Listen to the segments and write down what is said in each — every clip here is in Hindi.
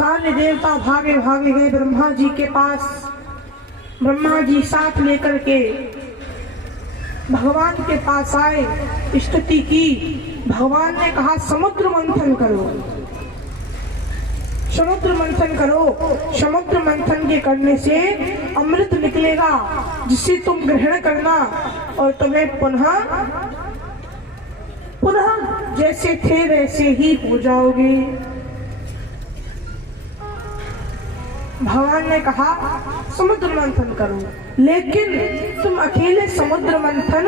सारे देवता भागे भागे गए ब्रह्मा जी के पास। ब्रह्मा जी साथ लेकर के भगवान के पास आए, स्तुति की। भगवान ने कहा समुद्र मंथन करो, समुद्र मंथन करो। समुद्र मंथन के करने से अमृत निकलेगा, जिसे तुम ग्रहण करना और तुम्हें पुनः जैसे थे वैसे ही हो जाओगे। भगवान ने कहा समुद्र मंथन करो, लेकिन तुम अकेले समुद्र मंथन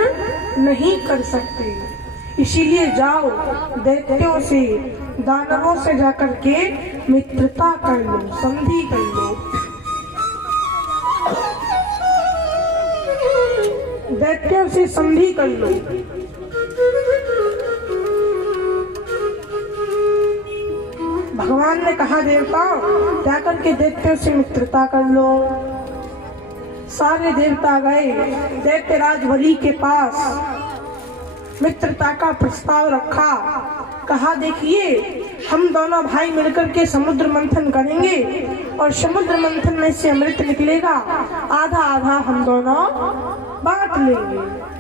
नहीं कर सकते। इसीलिए जाओ, दैत्यों से, दानवों से जाकर के मित्रता कर लो, संधि कर लो। दैत्यों से संधि कर लो। भगवान ने कहा देवताओं, जाकर के दैत्यों से मित्रता कर लो। सारे देवता गए दैत्यराज बलि के पास, मित्रता का प्रस्ताव रखा। कहा देखिए, हम दोनों भाई मिलकर के समुद्र मंथन करेंगे और समुद्र मंथन में से अमृत निकलेगा, आधा आधा हम दोनों बांट लेंगे।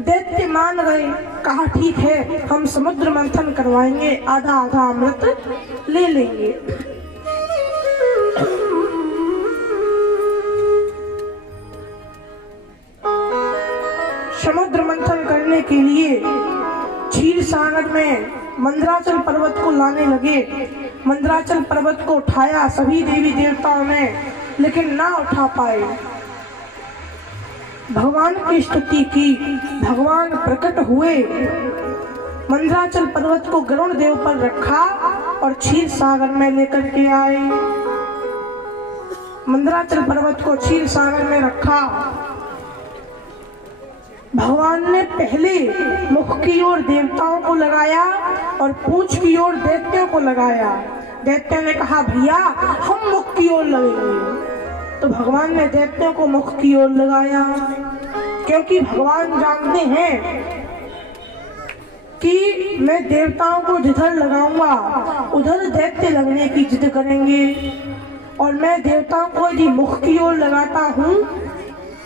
दैत्य मान गए, कहा ठीक है, हम समुद्र मंथन करवाएंगे, आधा आधा अमृत ले लेंगे। समुद्र मंथन करने के लिए क्षीर सागर में मंदराचल पर्वत को लाने लगे। मंदराचल पर्वत को उठाया सभी देवी देवताओं ने, लेकिन ना उठा पाए। भगवान की स्तुति की, भगवान प्रकट हुए, मंदराचल पर्वत को गरुड़ देव पर रखा और क्षीर सागर में लेकर के आए। मंदराचल पर्वत को क्षीर सागर में रखा। भगवान ने पहले मुख की ओर देवताओं को लगाया और पूंछ की ओर दैत्यों को लगाया। दैत्यों ने कहा भैया हम मुख की ओर लगेंगे, तो भगवान ने दैत्यों को मुख की ओर लगाया, क्योंकि भगवान जानते हैं कि मैं देवताओं को जिधर लगाऊंगा उधर दैत्य लगने की जिद करेंगे, और मैं देवताओं को यदि मुख की ओर लगाता हूँ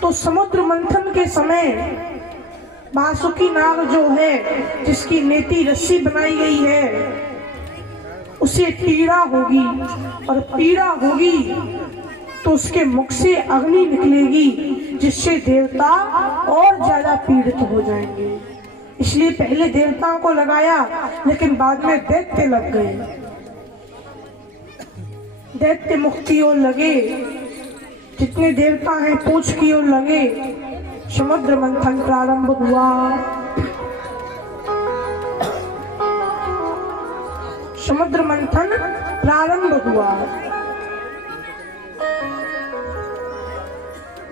तो समुद्र मंथन के समय बासुकी नाग जो है, जिसकी नेति रस्सी बनाई गई है, उसे पीड़ा होगी, और पीड़ा होगी तो उसके मुख से अग्नि निकलेगी, जिससे देवता और ज्यादा पीड़ित हो जाएंगे। इसलिए पहले देवताओं को लगाया, लेकिन बाद में दैत्य लग गए। दैत्य मुख की ओर लगे, जितने देवता हैं पूंछ की ओर लगे। समुद्र मंथन प्रारंभ हुआ। समुद्र मंथन प्रारंभ हुआ।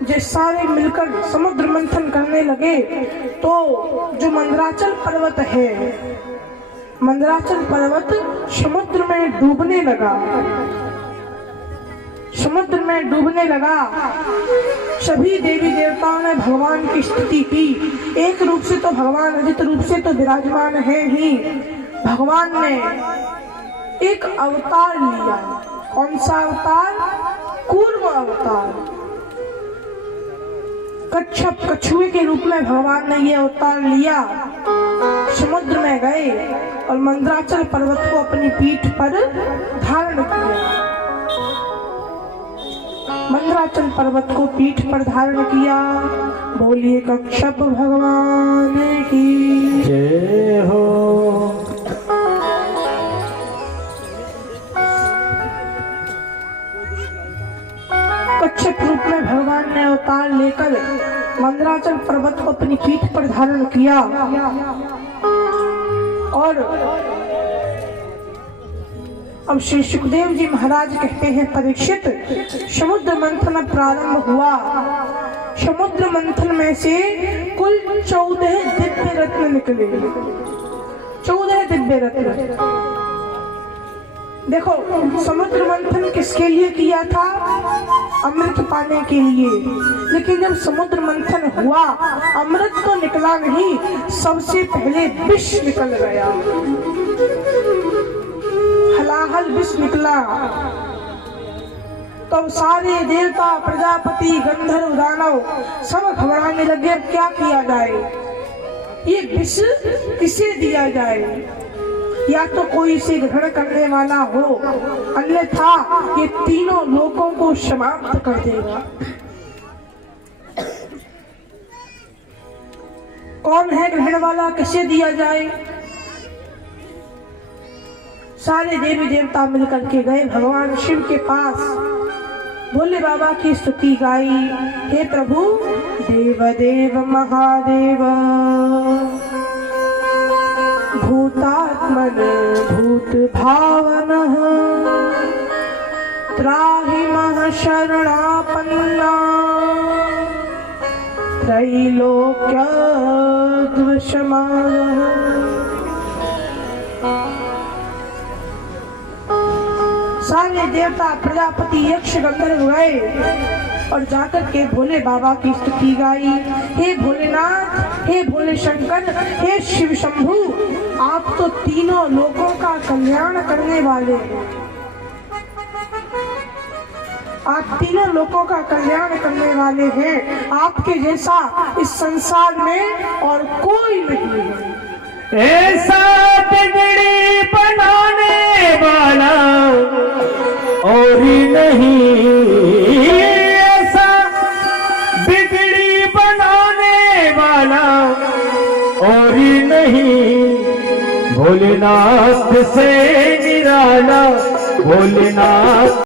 जैसे सारे मिलकर समुद्र मंथन करने लगे, तो जो मंदराचल पर्वत है, मंदराचल पर्वत समुद्र में डूबने लगा। समुद्र में डूबने लगा। सभी देवी देवताओं ने भगवान की स्तुति की। एक रूप से तो भगवान अजित रूप से तो विराजमान है ही। भगवान ने एक अवतार लिया। कौन सा अवतार? कूर्म अवतार। कच्छप कछुए के रूप में भगवान ने ये अवतार लिया। समुद्र में गए और मंदराचल पर्वत को अपनी पीठ पर धारण किया। मंदराचल पर्वत को पीठ पर धारण किया। बोलिए कच्छप भगवान की जय हो। कच्छप रूप में भगवान ने अवतार लेकर मंदराचल पर्वत को अपनी पीठ पर धारण किया और अब श्री सुखदेव जी महाराज कहते हैं, परीक्षित समुद्र मंथन प्रारंभ हुआ। समुद्र मंथन में से कुल 14 दिव्य रत्न निकले। 14 दिव्य रत्न। देखो, समुद्र मंथन किसके लिए किया था? अमृत पाने के लिए। लेकिन जब समुद्र मंथन हुआ, अमृत तो निकला नहीं, सबसे पहले विष निकल गया। हलाहल विष निकला। तो सारे देवता, प्रजापति, गंधर्व, दानव सब घबराने लगे, अब क्या किया जाए? ये विष किसे दिया जाए? या तो कोई इसे ग्रहण करने वाला हो, अन्यथा ये तीनों लोगों को समाप्त कर देगा। कौन है ग्रहण वाला? किसे दिया जाए? सारे देवी देवता मिलकर के गए भगवान शिव के पास, भोले बाबा की स्तुति गाई। हे प्रभु, देव देव महादेव, भूतात्मन भूत भावनः, त्राहि मः शरणापन्ना, त्रैलोक्यद्विषमाः। सारे देवता, प्रजापति, यक्ष, गंधर्व गए और जाकर के भोले बाबा की स्तुति गाई। हे भोलेनाथ, हे भोले शंकर, हे शिव शंभु, आप तो तीनों लोगों का कल्याण करने वाले हैं। आप तीनों लोगों का कल्याण करने वाले हैं। आपके जैसा इस संसार में और कोई नहीं है। ऐसा बिगड़ी बनाने वाला और ही नहीं, ऐसा बिगड़ी बनाने वाला और ही नहीं, भोलेनाथ से निराला भोलेनाथ।